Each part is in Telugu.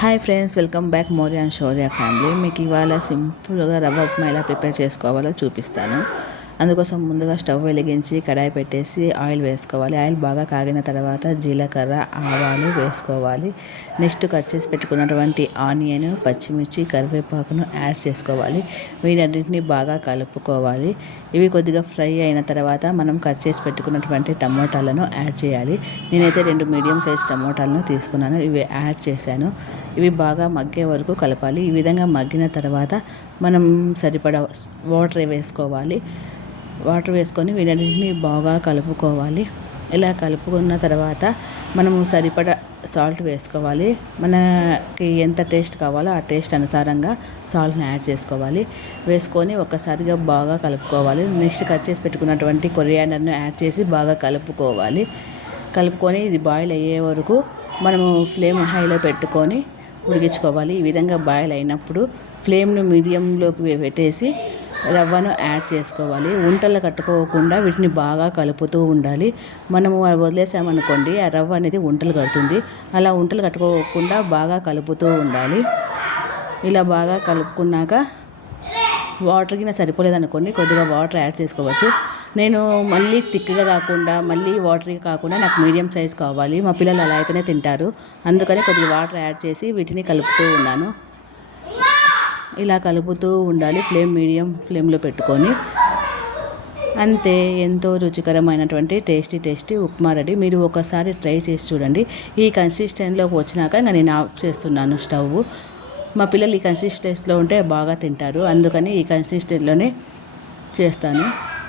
Hi friends, welcome back Mourya and Shaurya family. మీకు ఇవాళ సింపుల్గా రవ్వ ఉప్మా ఎలా ప్రిపేర్ చేసుకోవాలో చూపిస్తాను. అందుకోసం ముందుగా స్టవ్ వెలిగించి కడాయి పెట్టేసి ఆయిల్ వేసుకోవాలి. ఆయిల్ బాగా కాగిన తర్వాత జీలకర్ర, ఆవాలు వేసుకోవాలి. నెక్స్ట్ కట్ చేసి పెట్టుకున్నటువంటి ఆనియన్, పచ్చిమిర్చి, కరివేపాకును యాడ్ చేసుకోవాలి. వీటన్నింటినీ బాగా కలుపుకోవాలి. ఇవి కొద్దిగా ఫ్రై అయిన తర్వాత మనం కట్ చేసి పెట్టుకున్నటువంటి టమోటాలను యాడ్ చేయాలి. నేనైతే 2 మీడియం సైజ్ టమోటాలను తీసుకున్నాను. ఇవి యాడ్ చేశాను. ఇవి బాగా మగ్గే వరకు కలపాలి. ఈ విధంగా మగ్గిన తర్వాత మనం సరిపడా వాటర్ వేసుకోవాలి. వాటర్ వేసుకొని వీటన్నిటిని బాగా కలుపుకోవాలి. ఇలా కలుపుకున్న తర్వాత మనము సరిపడా సాల్ట్ వేసుకోవాలి. మనకి ఎంత టేస్ట్ కావాలో ఆ టేస్ట్ అనుసారంగా సాల్ట్ని యాడ్ చేసుకోవాలి. వేసుకొని ఒక్కసారిగా బాగా కలుపుకోవాలి. నెక్స్ట్ కట్ చేసి పెట్టుకున్నటువంటి కొరియాండర్ను యాడ్ చేసి బాగా కలుపుకోవాలి. కలుపుకొని ఇది బాయిల్ అయ్యే వరకు మనము ఫ్లేమ్ హైలో పెట్టుకొని ఉడికించుకోవాలి. ఈ విధంగా బాయిల్ అయినప్పుడు ఫ్లేమ్ను మీడియంలోకి పెట్టేసి రవ్వను యాడ్ చేసుకోవాలి. ఉంటలు కట్టుకోకుండా వీటిని బాగా కలుపుతూ ఉండాలి. మనము వదిలేసామనుకోండి, ఆ రవ్వ అనేది ఉంటలు కడుతుంది. అలా ఉంటలు కట్టుకోకుండా బాగా కలుపుతూ ఉండాలి. ఇలా బాగా కలుపుకున్నాక వాటర్ కింద సరిపోలేదనుకోండి, కొద్దిగా వాటర్ యాడ్ చేసుకోవచ్చు. నేను మళ్ళీ థిక్గా కాకుండా మళ్ళీ వాటరీగా కాకుండా నాకు మీడియం సైజ్ కావాలి. మా పిల్లలు అలా అయితేనే తింటారు. అందుకని కొద్దిగా వాటర్ యాడ్ చేసి వీటిని కలుపుతూ ఉన్నాను. ఇలా కలుపుతూ ఉండాలి. మీడియం ఫ్లేమ్లో పెట్టుకొని. అంతే, ఎంతో రుచికరమైనటువంటి టేస్టీ ఉప్మా రెడీ. మీరు ఒకసారి ట్రై చేసి చూడండి. ఈ కన్సిస్టెన్సీలోకి వచ్చినాక ఇంకా నేను ఆఫ్ చేస్తున్నాను స్టవ్. మా పిల్లలు ఈ కన్సిస్టెన్సీలో ఉంటే బాగా తింటారు. అందుకని ఈ కన్సిస్టెన్సీలోనే చేస్తాను.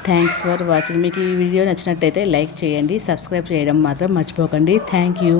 Thanks for watching. మీకు ఈ వీడియో నచ్చినట్టయితే లైక్ చేయండి, సబ్స్క్రైబ్ చేయడం మాత్రం మర్చిపోకండి. Thank you.